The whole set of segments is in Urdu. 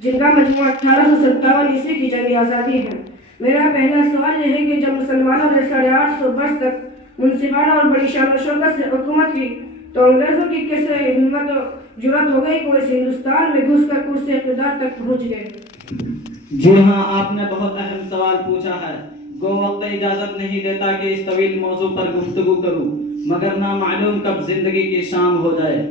جن کا مجموع 1857 کی جنگ آزادی ہے۔ میرا پہلا سوال یہ ہے کہ جب مسلمانوں نے 850 برس تک منصفانہ اور بڑی شان و شوکت سے حکومت کی تو انگریزوں کی کیسے ہمت و جرأت ہو گئی کہ وہ اس ہندوستان میں گھس کر کرسی اقتدار تک پہنچ گئے؟ جی ہاں، آپ نے بہت اہم سوال پوچھا ہے۔ گو وقت اجازت نہیں دیتا کہ اس طویل موضوع پر گفتگو کروں، مگر نامعلوم کب زندگی کی شام ہو جائے۔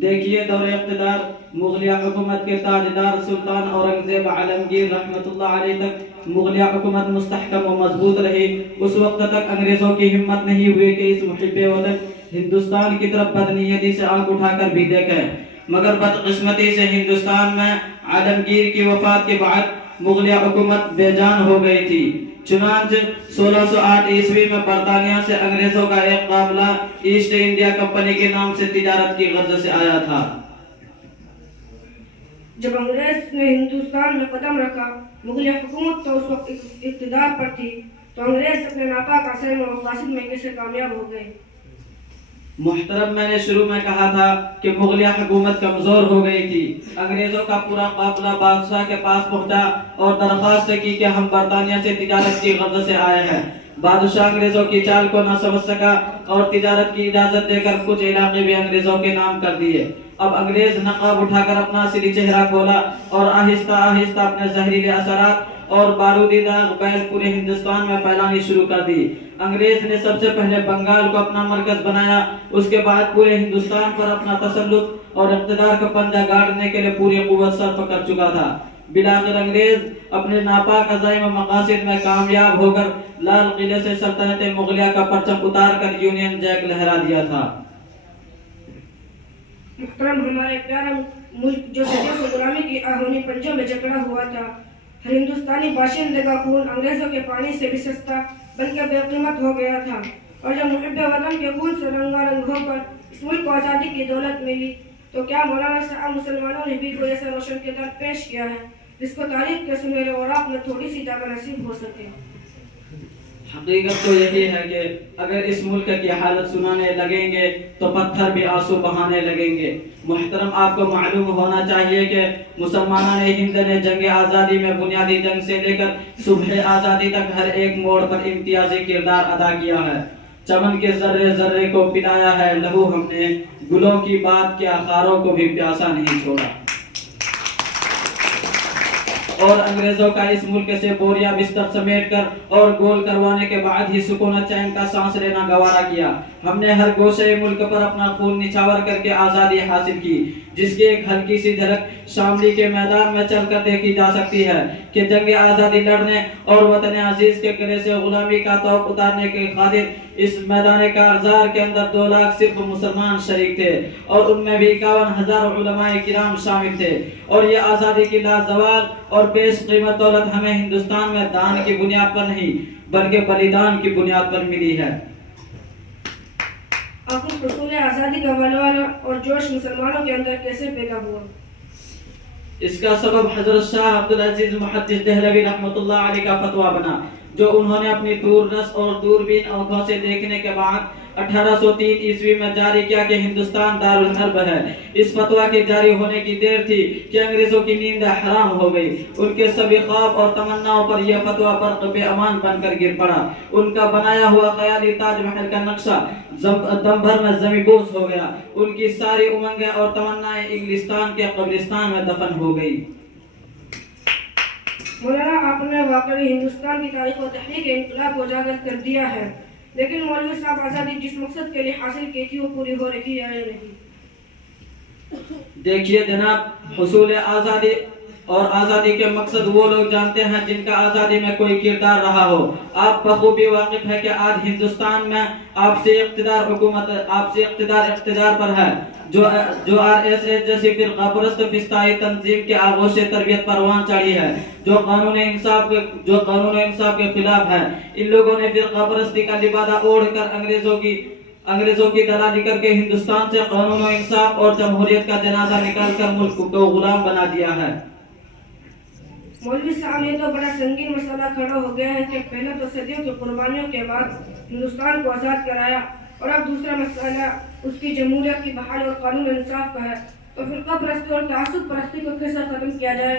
دیکھیے، دور اقتدار مغلیہ حکومت کے تاجدار سلطان اورنگزیب عالمگیر رحمۃ اللہ علیہ تک مغلیہ حکومت مستحکم و مضبوط رہی۔ اس وقت تک انگریزوں کی ہمت نہیں ہوئی کہ اس محب وطن ہندوستان کی طرف بدنیتی سے آنکھ اٹھا کر بھی دیکھیں، مگر بدقسمتی سے ہندوستان میں عالمگیر کی وفات کے بعد مغلیہ حکومت بے جان ہو گئی تھی۔ چنانچہ 1608 عیسوی میں برطانیہ سے انگریزوں کا ایک قافلہ ایسٹ انڈیا کمپنی کے نام سے تجارت کی غرض سے آیا تھا۔ جب انگریز نے ہندوستان میں قدم رکھا، مغلیہ حکومت تو اس وقت اقتدار پر تھی، تو انگریز اپنے ناپاک عزائم و مقاصد میں کیسے کامیاب ہو گئے؟ محترم، میں نے شروع میں کہا تھا کہ مغلیہ حکومت کمزور ہو گئی تھی۔ انگریزوں کا پورا قافلہ بادشاہ کے پاس پہنچا اور درخواست کی کہ ہم برطانیہ سے تجارت کی غرض سے آئے ہیں۔ بادشاہ انگریزوں کی چال کو نہ سمجھ سکا اور تجارت کی اجازت دے کر کچھ علاقے بھی انگریزوں کے نام کر دیے۔ اب انگریز نقاب اٹھا کر اپنا اصلی چہرہ کھولا اور آہستہ آہستہ اپنے زہریلے اثرات اور بارودی داغ بیل پورے ہندوستان میں پھیلانی شروع کر دی۔ انگریز نے سب سے پہلے بنگال کو اپنا مرکز بنایا، اس کے بعد پورے ہندوستان پر اپنا تسلط اور اقتدار کا پنجہ گاڑنے کے لیے پوری قوت صرف کر چکا تھا۔ بالآخر انگریز اپنے ناپاک عزائم و مقاصد میں کامیاب ہو کر لال قلعے سے سلطنت مغلیہ کا پرچم اتار کر یونین جیک لہرا دیا تھا۔ محترم، ہمارے پیارا ملک جو صدیوں سے غلامی کی آہونی پنجوں میں جکڑا ہوا تھا، ہر ہندوستانی باشندے کا خون انگریزوں کے پانی سے بھی سستا بلکہ بے قیمت ہو گیا تھا، اور جب محب وطن کے خون سے رنگا رنگ ہو کر اس ملک کو آزادی کی دولت ملی تو کیا مولانا صاحب مسلمانوں نے بھی کوئی ایسا روشن کردار پیش کیا ہے جس کو تاریخ کے سنہرے اوراق میں تھوڑی سی جگہ نصیب ہو سکے؟ حقیقت تو یہی ہے کہ اگر اس ملک کی حالت سنانے لگیں گے تو پتھر بھی آنسو بہانے لگیں گے۔ محترم، آپ کو معلوم ہونا چاہیے کہ مسلمانان ہند نے جنگ آزادی میں بنیادی جنگ سے لے کر صبح آزادی تک ہر ایک موڑ پر امتیازی کردار ادا کیا ہے۔ چمن کے ذرے ذرے کو پلایا ہے لہو ہم نے، گلوں کی بات کیا خاروں کو بھی پیاسا نہیں چھوڑا۔ اور انگریزوں کا اس ملک سے بوریا بستر سمیٹ کر اور گول کروانے کے بعد ہی سکون و چین کا سانس لینا گوارا کیا۔ ہم نے ہر گوشے ملک پر اپنا خون نچھاور کر کے آزادی حاصل کی، جس کی ایک ہلکی سی جھلک شاملی کے میدان میں چل کر دیکھی جا سکتی ہے کہ جنگ آزادی لڑنے اور وطن عزیز کے گلے سے غلامی کا طوق اتارنے کے خاطر اس میدان کارزار کے اندر 2 لاکھ صرف مسلمان شریک تھے، اور ان میں بھی 51,000 علماء کرام شامل تھے۔ اور یہ آزادی کی لازوال اور بیش قیمت دولت ہمیں ہندوستان میں دان کی بنیاد پر نہیں بلکہ بلیدان کی بنیاد پر ملی ہے۔ آخر حصول آزادی کا ولولہ اور جوش مسلمانوں کے اندر کیسے پیدا ہوا؟ اس کا سبب حضرت شاہ عبدالعزیز محدث دہلوی رحمۃ اللہ علیہ کا فتویٰ بنا، جو انہوں نے اپنی دور رس اور دوربین آنکھوں سے دیکھنے کے بعد 1803 عیسوی میں جاری کیا کہ ہندوستان دارالحرب ہے۔ اس فتویٰ کے جاری ہونے کی دیر تھی کہ انگریزوں کی نیند حرام ہو گئی۔ ان کے سبھی خواب اور تمناؤں پر یہ فتویٰ برق بے امان بن کر گر پڑا۔ ان کا بنایا ہوا خیالی تاج محل کا نقشہ دم بھر میں زمیں بوس ہو گیا۔ ان کی ساری امنگیں اور تمنائیں انگلستان کے قبرستان میں دفن ہو گئی۔ مولانا، آپ نے واقعی ہندوستان کی تاریخ و تحریک انقلاب کو اجاگر کر دیا ہے، لیکن مولوی صاحب، آزادی جس مقصد کے لیے حاصل کی تھی وہ پوری ہو رہی ہے یا نہیں؟ دیکھیے جناب، حصول آزادی اور آزادی کے مقصد وہ لوگ جانتے ہیں جن کا آزادی میں کوئی کردار رہا ہو۔ آپ بخوبی واقف ہے کہ آج ہندوستان میں آپ سے اقتدار پر ہے، جو RSS جیسی فرقہ پرست فسطائی تنظیم کے آغوش سے تربیت پروان چڑھی ہے، جو قانون انصاف کے خلاف ہے۔ ان لوگوں نے فرقہ پرستی کا لبادہ اوڑھ کر انگریزوں کی دلالی کر کے ہندوستان سے قانون و انصاف اور جمہوریت کا جنازہ نکال کر ملک کو غلام بنا دیا ہے۔ مولوی صاحب، یہ تو بڑا سنگین مسئلہ کھڑا ہو گیا ہے کہ پہلے تو صدیوں کی قربانیوں کے بعد ہندوستان کو آزاد کرایا، اور اب دوسرا مسئلہ اس کی جمہوریت کی بحالی اور قانون انصاف کا ہے، تو فرقہ پرستی اور تعصب پرستی کو کیسے ختم کیا جائے